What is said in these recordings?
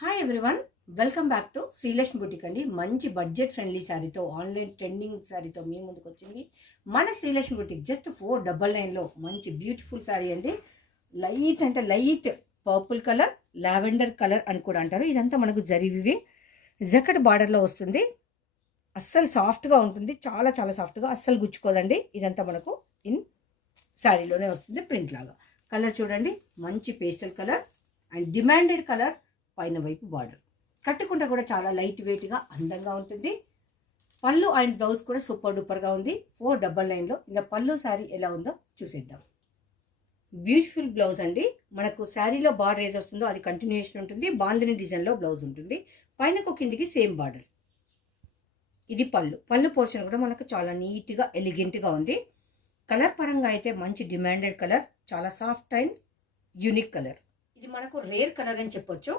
Hi everyone, welcome back to Srilakshmi boutique అండి. మంచి budget friendly శారీతో, online trending శారీతో మీ ముందుకు వచ్చింది మన శ్రీలక్ష్మి బుటిక్. జస్ట్ 499లో మంచి బ్యూటిఫుల్ శారీ అండి. లైట్ అంటే light purple colour, lavender colour అని కూడా అంటారు. ఇదంతా మనకు జరీ వివింగ్ జకట్ బార్డర్లో వస్తుంది. అస్సలు సాఫ్ట్గా ఉంటుంది, చాలా చాలా సాఫ్ట్గా, అస్సలు గుచ్చుకోదండి. ఇదంతా మనకు ఇన్ శారీలోనే వస్తుంది ప్రింట్ లాగా. కలర్ చూడండి, మంచి pastel colour and demanded colour. పైన వైపు బార్డర్ కట్టుకుంటే కూడా చాలా లైట్ వెయిట్గా అందంగా ఉంటుంది. పళ్ళు అండ్ బ్లౌజ్ కూడా సూపర్ డూపర్గా ఉంది. 499లో ఇలా పళ్ళు శారీ ఎలా ఉందో చూసేద్దాం. బ్యూటిఫుల్ బ్లౌజ్ అండి. మనకు శారీలో బార్డర్ ఏది వస్తుందో అది కంటిన్యూషన్ ఉంటుంది. బాందిని డిజైన్లో బ్లౌజ్ ఉంటుంది. పైనకు కిందికి సేమ్ బార్డర్. ఇది పళ్ళు పోర్షన్ కూడా మనకు చాలా నీట్గా ఎలిగెంట్గా ఉంది. కలర్ పరంగా అయితే మంచి డిమాండెడ్ కలర్, చాలా సాఫ్ట్ అండ్ యూనిక్ కలర్. ఇది మనకు రేర్ కలర్ అని చెప్పొచ్చు.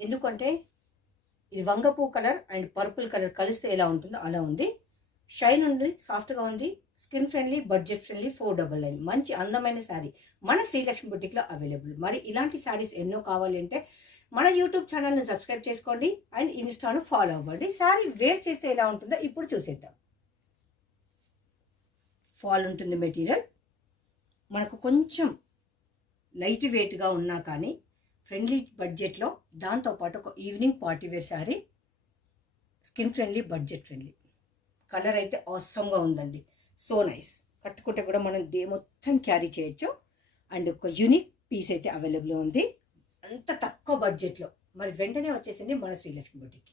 ఎందుకంటే ఇది వంగపూ కలర్ అండ్ పర్పుల్ కలర్ కలిస్తే ఎలా ఉంటుందో అలా ఉంది. షైన్ ఉంది, సాఫ్ట్గా ఉంది, స్కిన్ ఫ్రెండ్లీ, బడ్జెట్ ఫ్రెండ్లీ. 499 మంచి అందమైన శారీ మన శ్రీలక్ష్మి బుటిక్లో అవైలబుల్. మరి ఇలాంటి శారీస్ ఎన్నో కావాలి అంటే మన యూట్యూబ్ ఛానల్ని సబ్స్క్రైబ్ చేసుకోండి అండ్ ఇన్స్టాను ఫాలో అవ్వండి. శారీ వేర్ చేస్తే ఎలా ఉంటుందో ఇప్పుడు చూసేద్దాం. ఫాల్ ఉంటుంది మెటీరియల్. మనకు కొంచెం లైట్ వెయిట్గా ఉన్నా కానీ ఫ్రెండ్లీ బడ్జెట్లో, దాంతోపాటు ఒక evening party wear sari, skin friendly, budget friendly. Colour అయితే ఆసమ్గా ఉందండి, సో నైస్. కట్టుకుంటే కూడా మనం డే మొత్తం క్యారీ చేయొచ్చు. అండ్ ఒక యూనిక్ పీస్ అయితే అవైలబుల్ ఉంది అంత తక్కువ బడ్జెట్లో. మరి వెంటనే వచ్చేసింది మన శ్రీలక్ష్మి బుటిక్కి.